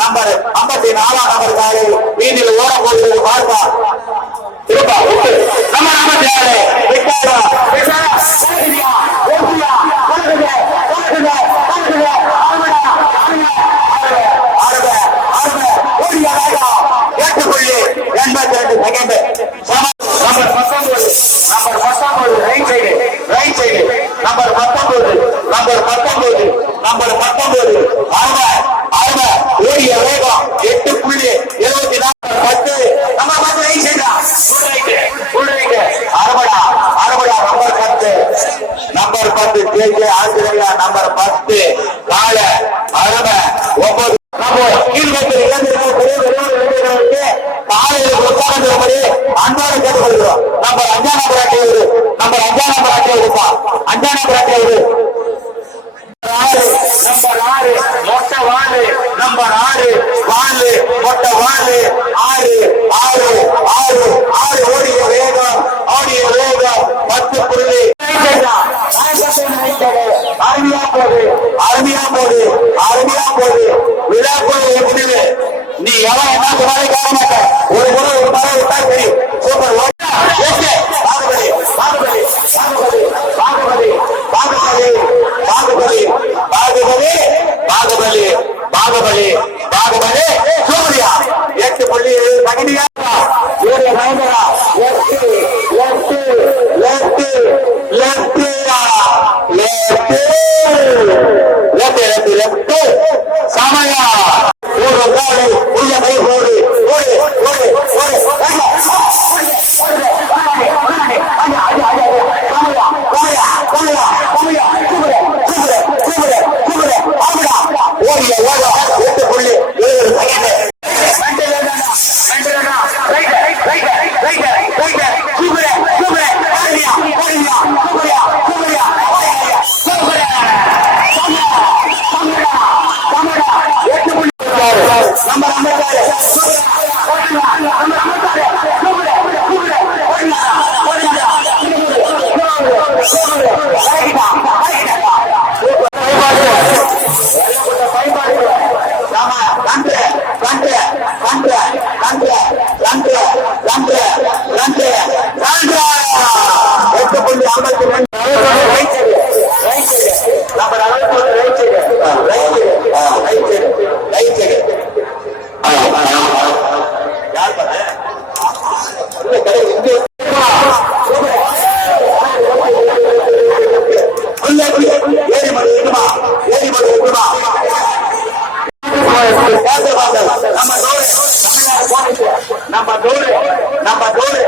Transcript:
Number. ஐம்பத்தி நாலாம் number காலை வீதியில் ஓடம் போகிறது பார்த்தா திருப்பா நம்ம நம்ம தேவை விக்டோரா எட்டு புள்ளி எண்பத்தி ரெண்டு second K K Andhraiah number பத்து கால அரும ஒன்பது கீழ்கொண்டு இளைஞர்கள் பெரிய வெளியுறவுக்கு காலையில் உட்கார்ந்தபடி அன்போடு கேட்டுக்கொள்கிறோம். நம்பர் அஞ்சான நம்பர் அட்டையோடு நம்பர் அஞ்சாம் நம்பர் அட்டையோடுப்பா அஞ்சாம் நம்பர் எட்டு புள்ளி ஐம்பத்தி ரெண்டு பேசுவார்கள் நம்ம டோரு நம்ம டோரு நம்ம டோரு